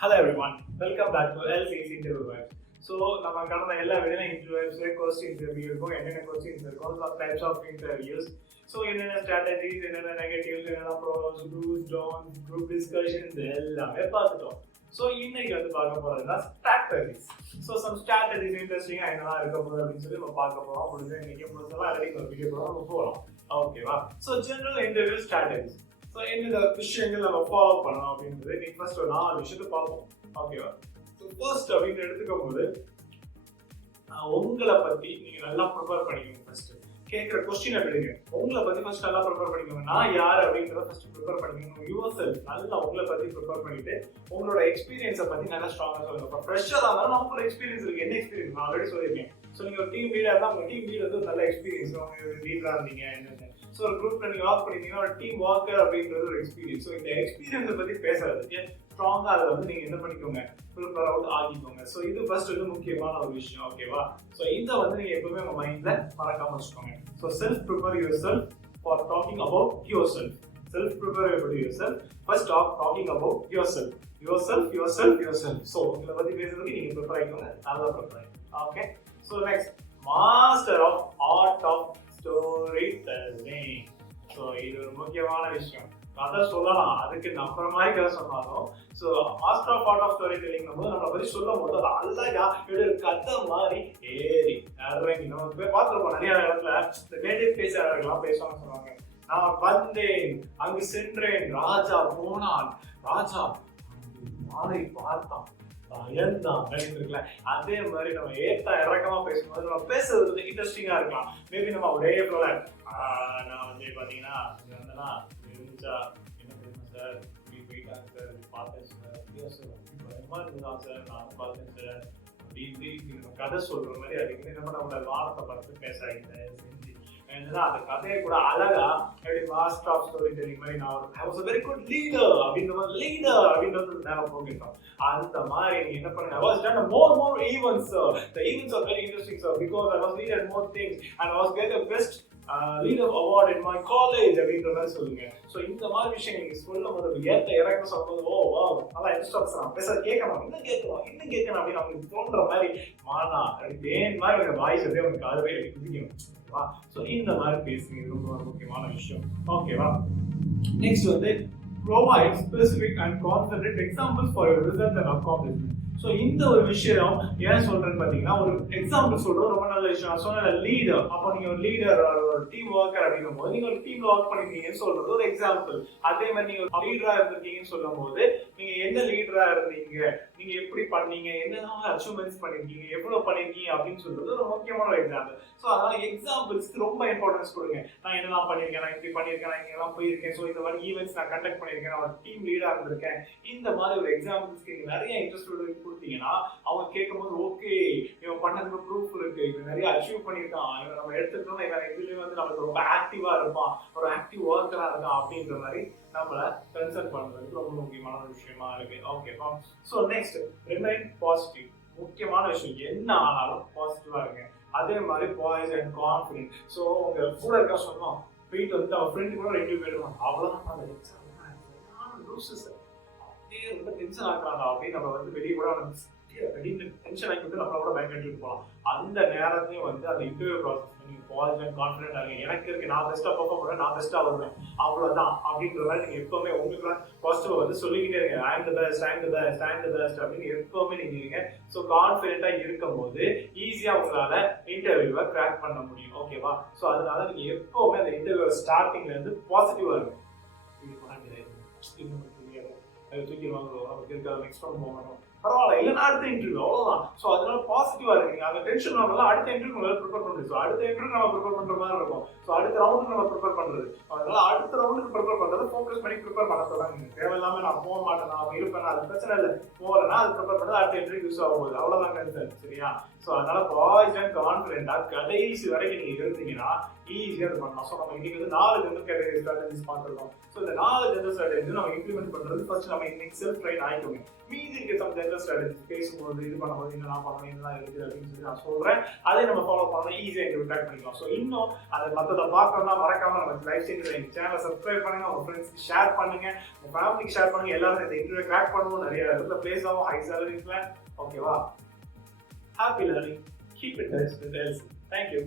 Hello everyone, welcome back to LCC Interview Vibes. So, நம்ம கடந்த எல்லா வீடியோல இன்டர்வியூஸ்ல क्वेश्चंस எப்படி இருக்கும், என்னென்ன क्वेश्चंस இருக்கும், some types of interviews. So, என்னென்ன strategies, என்னென்ன negatives, என்னென்ன pros, do's, don'ts, group discussions எல்லாமே பார்த்துட்டோம். So, இன்னைக்கு வந்து பார்க்க போறதுன்னா strategies. So, some strategies interesting என்னெல்லாம் இருக்க போகுது அப்படின்னு சொல்லி நம்ம பார்க்க போறோம். முடிஞ்ச இன்னைக்கு முடிஞ்சலாம் already ஒரு வீடியோ நம்ம போறோம். ஓகேவா? So, general interview strategies. So என்னென்ன விஷயங்கள் நம்ம ஃபாலோ பண்ணணும் அப்படின்றது இன்னைக்கு ஃபர்ஸ்ட் ஒரு 4 விஷயத்தை பார்ப்போம். ஓகேவா? ஸோ ஃபர்ஸ்ட் அப்படின்னு எடுத்துக்கும் போது உங்களை பற்றி நீங்கள் நல்லா ப்ரிப்பேர் பண்ணிக்கோங்க. ஃபர்ஸ்ட் கேட்குற கொஸ்டின் எடுங்க, உங்களை பற்றி ஃபர்ஸ்ட் நல்லா ப்ரிப்பேர் பண்ணிக்கோங்க. நான் யார் அப்படின்றத ஃபர்ஸ்ட் ப்ரிப்பேர் பண்ணிக்கோங்க. யுவர் செல்ஃப் நல்லா உங்களை பற்றி ப்ரிப்பேர் பண்ணிட்டு உங்களோட எக்ஸ்பீரியன்ஸை பற்றி நல்லா ஸ்ட்ராங்காக சொல்லுங்க. இப்போ ஃப்ரெஷ்ஷாக தான் இருந்தாலும் நமக்கு ஒரு எக்ஸ்பீரியன்ஸ் இருக்குது. என்ன எக்ஸ்பீரியன்ஸ் நான் ஆல்ரெடி சொல்லியிருக்கேன். ஸோ நீங்கள் ஒரு டீம் லீடர் தான், உங்கள் டீம் லீடர் வந்து ஒரு நல்ல எக்ஸ்பீரியன்ஸ், அவங்க லீடராக இருந்தீங்க என்னென்ன. ஸோ ஒரு குரூப்ல நீங்க ஒர்க் பண்ணிட்டீங்கன்னா ஒரு டீம் ஒர்க்கர் அப்படின்றது ஒரு எக்ஸ்பீரியன்ஸ். ஸோ இந்த எக்ஸ்பீரியன்ஸை பற்றி பேசுறதுக்கு ஸ்ட்ராங்கா அதை வந்து நீங்க என்ன பண்ணிக்கோங்க, ப்ரிப்பேர் அவுட் ஆகிக்கோங்க. ஸோ இது ஃபர்ஸ்ட் வந்து முக்கியமான ஒரு விஷயம். ஓகேவா? ஸோ இதை வந்து நீங்க எப்பவுமே உங்க மைண்ட்ல மறக்காம வச்சுக்கோங்க. So self prepare yourself for talking about yourself. Self prepare about yourself, first talking about yourself. Yourself yourself yourself. So உங்களை பத்தி பேசுறதுக்கு நீங்க ப்ரிப்பேர் ஆகிக்கோங்க, நல்லா ப்ரிப்பேர் ஆகிக்கோங்க. Okay? So next, master of art of story telling. So இது ஒரு முக்கியமான விஷயம். கதை சொல்லலாம், அதுக்கு நம்புற மாதிரி கதை சொன்னாலும் so master of art of story telling போது நம்மளை பற்றி சொல்லும் போது அது அழகா கதை மாதிரி ஏறி இறங்கி நம்ம போய் பார்த்துருப்போம். நிறைய இடத்துல இந்த நேட்டிவ் பேசுறவர்கள்லாம் பேசுவாங்க, சொல்லுவாங்க நான் வந்தேன், அங்கு சென்றேன், ராஜா போனான், ராஜா மாலை பார்த்தான், அதே மாதிரி நம்ம ஏத்தா இறக்கமா பேசும்போது நம்ம பேசுறது இன்ட்ரெஸ்டிங்கா இருக்கலாம். மேபி நம்ம ஒரே போல நான் வந்து பாத்தீங்கன்னா இருந்துச்சா என்ன தெரியுமா சார், போயிட்டாங்க சார், பார்த்தேன் சார், பயமா இருந்துதான் சார், நானும் பார்த்தேன் சார், அப்படி இப்படி நம்ம கதை சொல்ற மாதிரி அதுக்கு என்ன பண்ண வார்த்தை பார்த்து பேசாங்க செஞ்சு அந்த கதையை கூட அழகா எப்படி மாஸ்டர் ஆஃப் ஸ்டோரி டெல்லிங் மாதிரி நான் I was a very good leader அப்படின்றது மேல போகிட்டோம். அந்த மாதிரி நீங்க என்ன பண்ணுங்க, I was done more events sir. The events are very interesting sir because I was leaded more things and I was get the best leader award in my college அப்படின்ற மாதிரி சொல்லுங்க. ஸோ இந்த மாதிரி விஷயம் நீங்க சொல்லும் போது ஏற்ற இறக்க சொல்லும்போது ஓ வா நல்லா இன்ஸ்ட்ரக்ஷன் பேச கேட்கணும், இன்னும் கேட்கணும் அப்படின்னு அவங்களுக்கு தோன்ற மாதிரி மானா தேன் மாதிரி உங்க வாய்ஸ் அப்படியே உங்களுக்கு காதவே குதிக்கணும். ஸோ இந்த மாதிரி பேசுங்க, இது ரொம்ப முக்கியமான விஷயம். ஓகேவா? நெக்ஸ்ட் வந்து provide specific and confident examples for your results and accomplishment. So இந்த ஒரு விஷயம் ஏன் சொல்றேன்னு பார்த்தீங்கன்னா, ஒரு எக்ஸாம்பிள் சொல்றது ரொம்ப நல்ல விஷயம். நான் சொன்ன லீடர், அப்போ நீங்க ஒரு லீடர் ஒரு டீம் ஒர்க்கர் அப்படிங்கும் போது நீங்க ஒரு டீம்ல ஒர்க் பண்ணிருக்கீங்கன்னு சொல்றது ஒரு எக்ஸாம்பிள். அதே மாதிரி நீங்க ஒரு லீடரா இருந்திருக்கீங்கன்னு சொல்லும் போது நீங்க எந்த லீடரா இருந்தீங்க, நீங்க எப்படி பண்ணீங்க, என்னென்ன அச்சீவ்மெண்ட்ஸ் பண்ணிருக்கீங்க, எவ்வளவு பண்ணிருக்கீங்க அப்படின்னு சொல்றது ஒரு முக்கியமான ஒரு எக்ஸாம்பிள். ஸோ அதனால எக்ஸாம்பிள்ஸ்க்கு ரொம்ப இம்பார்ட்டன்ஸ் கொடுங்க. நான் என்னெல்லாம் பண்ணிருக்கேன், நான் இப்படி பண்ணிருக்கேன், நான் இங்கெல்லாம் போயிருக்கேன், ஸோ இந்த மாதிரி ஈவெண்ட்ஸ் நான் கண்டக்ட் பண்ணிருக்கேன், நான் ஒரு டீம் லீடரா இருந்திருக்கேன், இந்த மாதிரி ஒரு எக்ஸாம்பிள்ஸ்க்கு நிறைய இன்ட்ரெஸ்ட் கொடுத்தீங்கன்னா அவங்க கேட்கும்போது ஓகே இவன் பண்ணதுக்கு ப்ரூஃப் இருக்கு, இவன் நிறைய அச்சீவ் பண்ணியிருக்கான், இவன் நம்ம எடுத்துக்கிட்டோம், இவன் இதுலயும் வந்து நமக்கு ரொம்ப ஆக்டிவா இருப்பான், ஒரு ஆக்டிவ் ஒர்க்கரா இருக்கான் அப்படின்ற மாதிரி நம்மள கன்சல்ட் பண்றதுக்கு ரொம்ப முக்கியமான ஒரு விஷயமா இருக்கு. ஓகேவா? So next, remain positive. முக்கியமான விஷயம், என்ன ஆனாலும் பாசிட்டிவா இருங்க. அதே மாதிரி பாய்ஸ் அண்ட் கான்ஃபிடென்ட். ஸோ உங்க கூட இருக்க சொன்னோம் போயிட்டு வந்து அவன் ஃப்ரெண்டு கூட ரெண்டு போயிடுவான், அவ்வளோதான் அந்த எக்ஸாம் அப்படியே ரொம்ப டென்ஷன் ஆக்குறாங்க அப்படின்னு நம்ம வந்து வெளியே கூட டென்ஷன் ஆகிட்டு நம்மள கூட பயன்படுத்தி போகலாம். அந்த நேரத்தையும் வந்து அந்த இன்டர்வியூ ப்ராசஸ் நீங்க பாசிட்டிவ் அண்ட் கான்ஃபிடென்ட் ஆகுங்க. எனக்கு இருக்கு, நான் பெஸ்ட்டா பெர்ஃபார்ம் பண்ணுவேன், நான் பெஸ்ட்டா வருவேன், அவ்வளவுதான் அப்படின்ற மாதிரி நீங்க எப்பவுமே உங்களுக்கு பாசிட்டிவா வந்து சொல்லிக்கிட்டே இருங்க. ஐ அம் தி பெஸ்ட் அப்படின்னு எப்பவுமே நீங்க இருங்க. ஸோ கான்ஃபிடென்ட்டா இருக்கும் போது ஈஸியா உங்களால இன்டர்வியூவை கிராக் பண்ண முடியும். ஓகேவா? ஸோ அதனால நீங்க எப்பவுமே அந்த இன்டர்வியூ ஸ்டார்டிங்ல இருந்து பாசிட்டிவா இருங்க. தூக்கிடுவாங்க, நமக்கு இருக்காது, நெக்ஸ்ட் ஒன் போகணும், பரவாயில்ல இல்லைன்னா அடுத்த இன்டர்வியூ, அவ்வளவுதான். ஸோ அதனால பாசிட்டிவா இருக்கீங்க. அந்த டென்ஷன் நம்மளால அடுத்த இன்டர்வியூ நம்மளால ப்ரிப்பேர் பண்ணுறது. ஸோ அடுத்த இன்டர்வியூ நம்ம ப்ரிப்பேர் பண்ற மாதிரி இருக்கும். ஸோ அடுத்த ரவுண்டுக்கு நம்ம ப்ரிப்பேர் பண்றது, அதனால அடுத்த ரவுண்டுக்கு ப்ரிப்பேர் பண்றது ஃபோக்கஸ் பண்ணி ப்ரிப்பேர் பண்ண சொல்றாங்க. தேவையில்லாம நான் போக மாட்டேன், நான் இருப்பேன், அது பிரச்சனை இல்லை, போகலன்னா அது ப்ரிப்பேர் பண்ணது அடுத்த இன்டர்வியூ யூஸ் ஆகும்போது அவ்வளவுதான் கன்சர்ன். சரியா? ஸோ அதனால பாய்ஸ் அண்ட் கான்ஃபிடென்ட்டா கடைசி வரைக்கும் நீங்க இருந்தீங்கன்னா ஈஸியாக இது பண்ணலாம். ஸோ நம்ம இன்னைக்கு வந்து 4 ஜெண்டர் கேட்டகரி ஸ்ட்ராட்டஜிஸ் பார்த்துருக்கோம். ஸோ இந்த 4 ஜெண்டர் ஸ்ட்ராட்டஜி நம்ம இம்ப்ளிமெண்ட் பண்றது ஃபர்ஸ்ட் நம்ம இன்னைக்கு செல்ஃப் ட்ரைன் ஆகிக்கோங்க. மீதி இருக்க சம் ஜெண்டர் பிசினஸ் ஸ்ட்ராட்டஜி பேசும்போது இது பண்ணும்போது என்னெல்லாம் பண்ணணும் இதெல்லாம் இருக்குது அப்படின்னு சொல்லி நான் சொல்றேன். அதை நம்ம ஃபாலோ பண்ணணும், ஈஸியாக எங்களுக்கு ட்ராக் பண்ணிக்கலாம். ஸோ இன்னும் அதை மற்றதை பார்க்கணும்னா மறக்காம நம்ம லைஃப் சேஞ்சர் எங்கள் சேனலை சப்ஸ்கிரைப் பண்ணுங்க, உங்க ஃப்ரெண்ட்ஸ்க்கு ஷேர் பண்ணுங்க, உங்க ஃபேமிலிக்கு ஷேர் பண்ணுங்க. எல்லாரும் இந்த இன்டர்வியூ ட்ராக் பண்ணணும், நிறைய இடத்துல பிளேஸ் ஆகும், ஹை சேலரிஸ்ல. ஓகேவா? Happy learning, keep it touch with LC. Thank you.